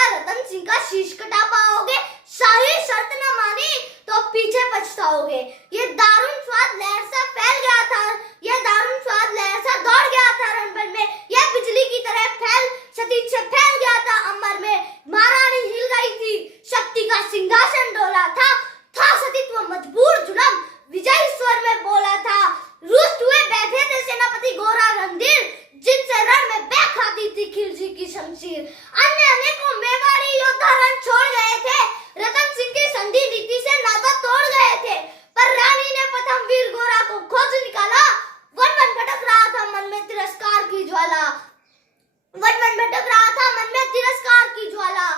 राणा रतन सिंह का शीश कटा पाओगे। शाही शर्त न मानी तो पीछे पछताओगे। ये दारुण स्वाद लहर सा फैल गया था, ये दारुण स्वाद लहर सा दौड़ गया था रणभर में। यह बिजली की तरह क्षितिज से फैल गया था अंबर में। महारानी हिल गई थी, शक्ति का सिंहासन डोला था सतीत्व मजबूर जुलम विजय स्वर में बोला था। रुष्ट हुए बैठे थे सेनापति गोरा रणधीर, जिनसे रण में बैठ खाती थी खिलजी की शमशीर। अन्य अनेकों मेवाड़ी योद्धा रण छोड़ गए थे, रतन सिंह की संधि नीति से नाता तोड़ गए थे। पर रानी ने प्रथम वीर गोरा को खोज निकाला। वन वन भटक रहा था मन में तिरस्कार की ज्वाला, वन वन भटक रहा था मन में तिरस्कार की ज्वाला।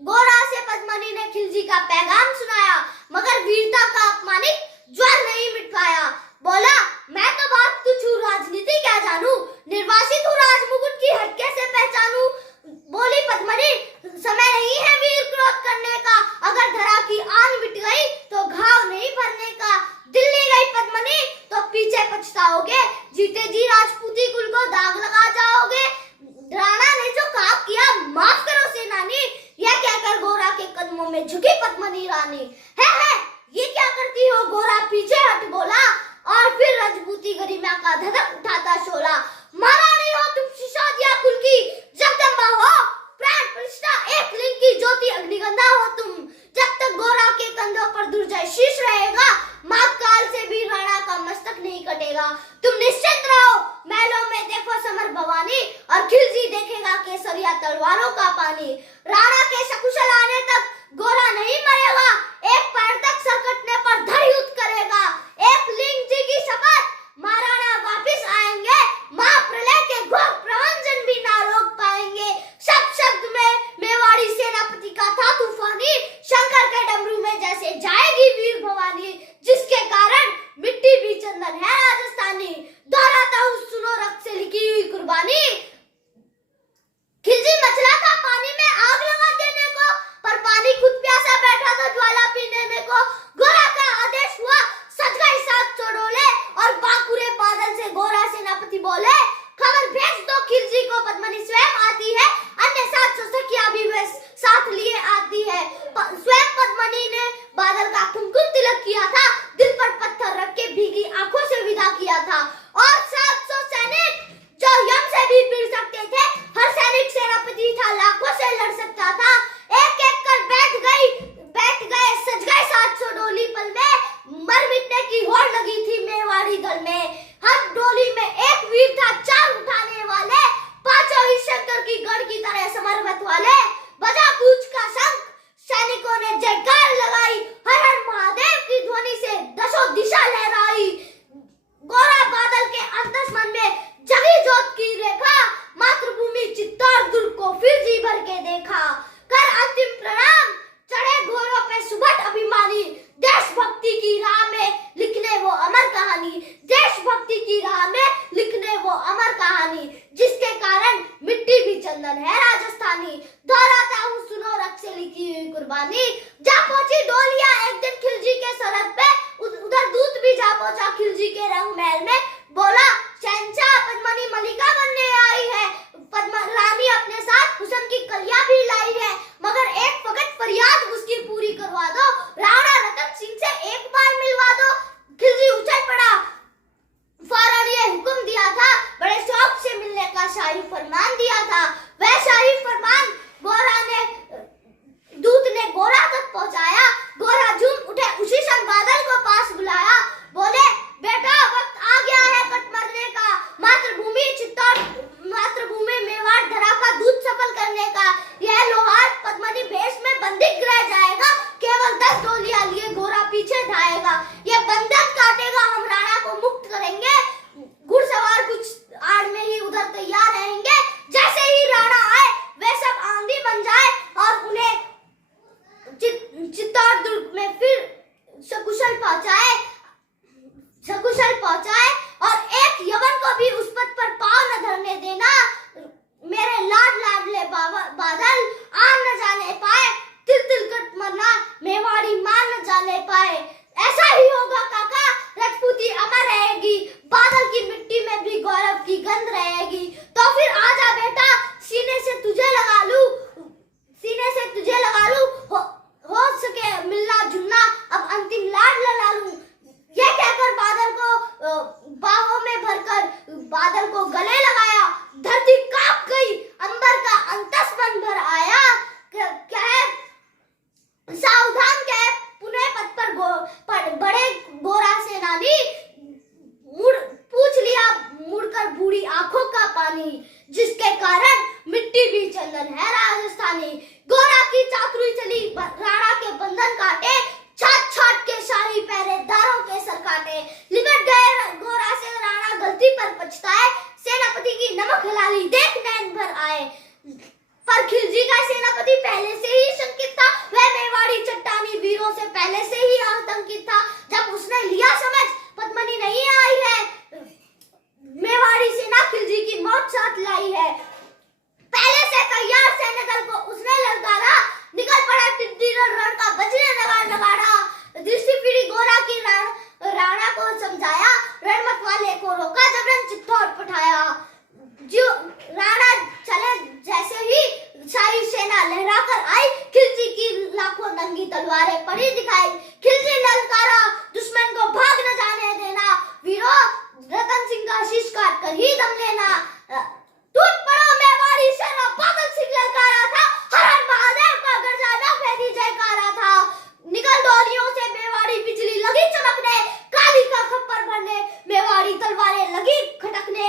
गोरा से पद्मनी ने खिलजी का पैगाम सुनाया, मगर वीरता का अपमानित ज्वर नहीं मिट पाया। बोला, मैं तो बहुत तुच्छ हूँ, राजनीति क्या जानू, निर्वासित हूँ, राजमुकुट की हट कैसे पहचानू। बोली पद्मनी, समय नहीं है वीर क्रोध करने का, अगर धरा की आन मिट गई तो घाव नहीं भरने का। दिल्ली गई पद्मनी तो पीछे पछताओगे, जीते जी राजपूती कुल को दाग लगा जाओगे। राणा ने जो काम किया माफ करो सेनानी, यह कहकर गोरा के कदमों में झुकी पद्मनी रानी। है ये क्या करती हो, गोरा पीछे हट बोला, और फिर राजपूती गरिमा का धधक उठाता शोला। महारानी हो तुम, सिसोदिया कुल की जगदम्बा हो, प्राण प्रतिष्ठा एक लिंग की ज्योति अग्निगंधा हो तुम। जब तक गोरा के कंधों पर दुर्जय शीश रहेगा, मात काल से भी राणा का मस्तक नहीं कटेगा। तुम निश्चिंत रहो, महलों में देखो समर भवानी, और खिलजी देखेगा केसरिया तलवारों का पानी। राणा के सकुशल आने तक गोरा नहीं मरेगा, एक पैर तक सर कटने पर धड़ युद्ध करेगा। एक लिंग जी की शपथ, महाराणा वापिस आएंगे, महाप्रलय के घोर प्रवंचन भी ना रोक पाएंगे। सब शब्द में मेवाड़ी सेनापति का था तूफानी, शंकर के डमरू में जैसे जाएगी वीर भवानी, जिसके कारण मिट्टी भी चंदन है राजस्थानी। दोहराता हूँ सुनो रक्त से लिखी हुई कुर्बानी। खिलजी मचला था पानी में आग लगा देने को, पर पानी खुद प्यासा बैठा था ज्वाला पीने को। गोरा का आदेश हुआ, सज गए 700 डोले, और बांकुरे बादल से गोरा सेनापति बोले, खबर भेज दो खिलजी को, पद्मनी स्वयं आती है, अन्य 700 सखिया भी वे साथ लिए आती है। स्वयं पद्मनी ने बादल का कुमकुम तिलक किया था, दिल पर पत्थर रख के भीगी आंखों से विदा किया था। और 700 सैनिक जो यम से भी भिड़ सकते थे, हर सैनिक सेनापति था, लाखों से लड़ सकता था। एक एक कर बैठ गए सज गए 700 डोली पल में, मर मिटने की होड़ लगी थी मेवाड़ी दल में। हर डोली में एक वीर था, 4 उठाने वाले, पांचों ही शंकर की गढ़ की तरह समर्पित वाले। बजा कूच का शंख, सैनिकों ने जयकार लगाई, हर हर महादेव की ध्वनि से दसों दिशा लहराई। गोरा बादल के अंतस मन में जगी जोत की रेखा, मातृभूमि चित्तौड़ दुर्ग को फिर जी भर के देखा। कर अंतिम प्रणाम, चढ़े घोड़ों पे सुबह अभिमानी, देशभक्ति की राह में लिखने वो अमर कहानी, देशभक्ति की राह में लिखने वो अमर कहानी, जिसके कारण मिट्टी भी चंदन है राजस्थानी। दोहराता हूँ सुनो रक्त से लिखी हुई कुर्बानी। जा पहुंची डोलियां एक दिन खिलजी के सरहद पे, उधर दूत भी जा पहुंचा खिलजी के रंग महल में। बोला, शहंशाह पद्मनी मलिका बनने आई है, रानी अपने साथ हुस्न की कलियां भी लाई है, मगर एक फकत फरियाद उसकी पूरी करवा दो, राणा रतन सिंह से एक बार मिलवा दो। खिलजी उछल पड़ा, फौरन ये हुक्म दिया था, बड़े शौक से मिलने का शाही फरमान दिया था। वह शाही फरमान दूत ने गोरा तक पहुंचाया। गोरा झूम उठे, उसी क्षण बादल को पास बुलाया, बोले, बेटा वक्त आ गया है कट मरने है राजस्थानी। गोरा की चातुरी चली राणा के बंधन काटे, छाट छाट के शाही पहरेदारों के सर काटे। लिपट गए गोरा से राणा गलती पर पछताए, सेनापति की नमक हलाली देख नैन भर आए। पर खिलजी का सेनापति पहले से ही शंकित था, वह मेवाड़ी चट्टानी वीरों से पहले से ही आतंकित था। जब उसने लिया समझ पद्मनी नहीं आई है, मेवाड़ी सेना खिलजी की मौत साथ लाई है। पहले से तैयार सैन्य दल को उसने ललकारा, निकल पड़ा टिड्डी रण का बजने लगा नगाड़ा। दृष्टि पीढ़ी गोरा की राणा को समझाया, रणमत वाले को रोका, जबरन चित्तौड़ पठाया। जो राणा चले जैसे ही शाही सेना लहराकर आई, खिलजी की लाखों नंगी तलवारें पड़ी दिखाई। खिलजी ललकारा, दुश्मन को भाग न जाने देना, वीरों रतन सिंह का शीश काट कर ही दम लेना। टूट पड़ो मेवाड़ी सेना, बादल सिंह ललकारा था, हर हर महादेव का गरजाना फैली जयकारा था। निकल डोलियों से मेवाड़ी बिजली लगी चमकने, काली का खप्पर भरने मेवाड़ी तलवारें लगी खटकने।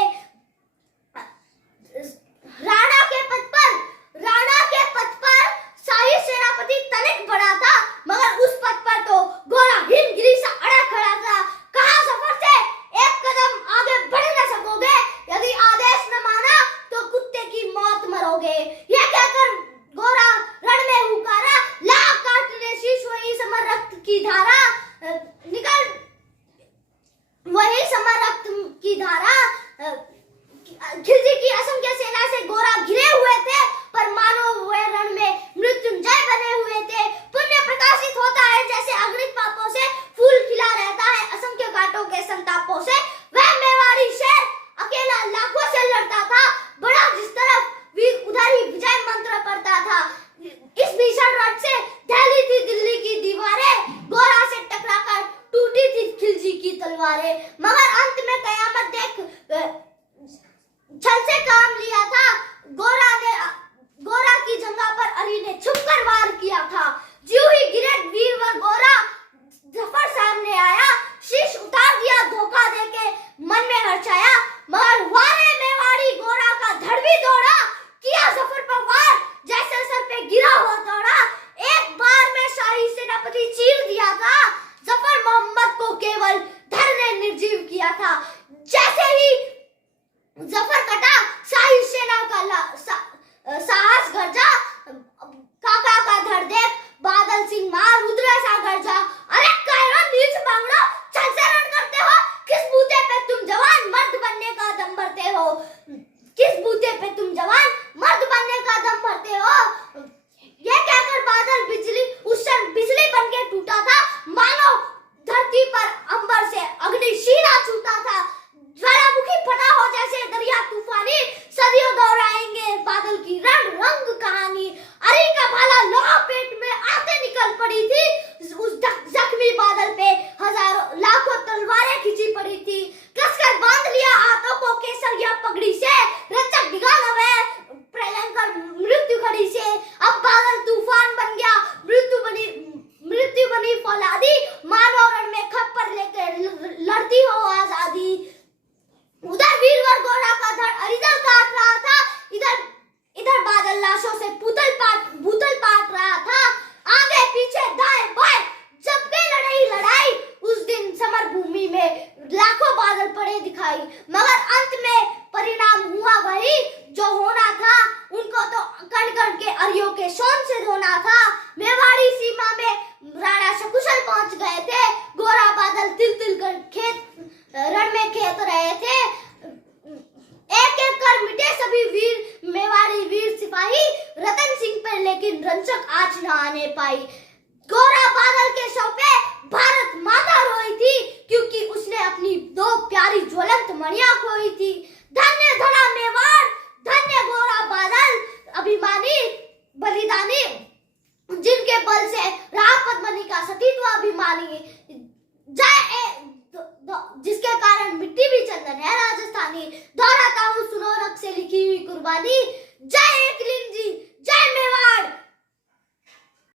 राणा के पद पर शाही सेनापति तनिक बड़ा था, मगर उस पद पर तो गोरा हिमगिरी सा अड़ा खड़ा था। कहा सफर से एक कदम आगे बढ़ न सकोगे, यदि आदेश न माना तो कुत्ते की मौत मरोगे। यह कहकर गोरा रण में हुकारा, ला काटने शीश वही समर रक्त की धारा। निकल वही समर रक्त की धारा। खिलजी की असंख्य सेना से गोरा घिरे हुए थे, पर मानो वे रण में मृत्युंजय बने हुए थे। पुण्य प्रकाशित होता है जैसे अगणित पापों से, फूल खिला रहता है असंख्य घाटों के संतापों से। वह मेवाड़ी शेर अकेला लाखों से लड़ता था, बड़ा जिस तरफ वीर उधर ही विजय मंत्र पढ़ता था। इस भीषण रण से दहली थी दिल्ली की दीवारें, गोरा से टकराकर टूटी थी खिलजी की तलवारें। मगर अंत में कयामत देख छल से काम लिया था। गोरा की जंगा पर अली ने छुपकर वार किया था। ज्यों ही गिरे वीरवर गोरा, जफर सामने आया, शीश उतार दिया धोखा देके, मन में हर्षाया। मगर वारे मेवाड़ी गोरा का धड़ भी दौड़ा, किया जफर पर वार जैसे सर पे गिरा हुआ दौड़ा। एक बार में शाही सेनापति चीर दिया था, जफर मोहम्मद को केवल धड़ ने निर्जीव किया था। जैसे ही जफर कटा, शाही सेना का साहस गरजा, काका का धड़ देख बादल सिंह मार रुद्र सा गरजा। अरे कायरों नीच बांगड़ो, चल से रण करते हो, किस बूते पे तुम जवान मर्द बनने का दम भरते हो, किस बूते पे तुम जवान मर्द बनने का दम भरते हो। यह कहकर बादल उस क्षण बिजली बनके टूटा था, मानो धरती पर अंबर से अग्नि शीला छूटा था। ज्वालामुखी फटा हो जैसे दरिया तूफानी, सदियों दोहराएंगे बादल की रंग रंग कहानी। अरे का भाला लोहा पेट में आते निकल पड़ी थी, उस जख्मी बादल पे हजारों लाखों तलवारें खिंची पड़ी थी। कसकर बांध लिया हाथों को केसरिया पगड़ी से, रचक भिगा गए प्रलंकर मृत्यु घड़ी से। अब बादल तूफान बन गया, मृत्यु बनी फौलादी, मानो रण में खप्पर लेकर लड़ती हो आजादी। उधर वीरवर गोरा का धड़ अरिदल काट रहा था, इधर बादल लाशों से भूतल पाट रहा था। आगे पीछे दाएं बाएं जब भी लड़ाई लड़ाई, उस दिन समर भूमि में लाखों बादल पड़े दिखाई। मगर अंत में परिणाम हुआ वही जो होना था, उनको तो कण कण के अरियों के शोन से धोना था। मेवाड़ी सीमा में राणा सकुशल पहुंच गए थे, गोरा बादल तिल तिल कर रण में खेत रहे थे। एक एक कर मिटे सभी मेवाड़ी वीर सिपाही, रतन सिंह पर लेकिन रंचक आंच न आने पाई। गोरा बादल के शव पे भारत माता रोई थी, क्योंकि उसने अपनी दो प्यारी ज्वलंत मणियां खोई थी। धन्य धरा मेवाड़, धन्य गोरा बादल, अभिमानी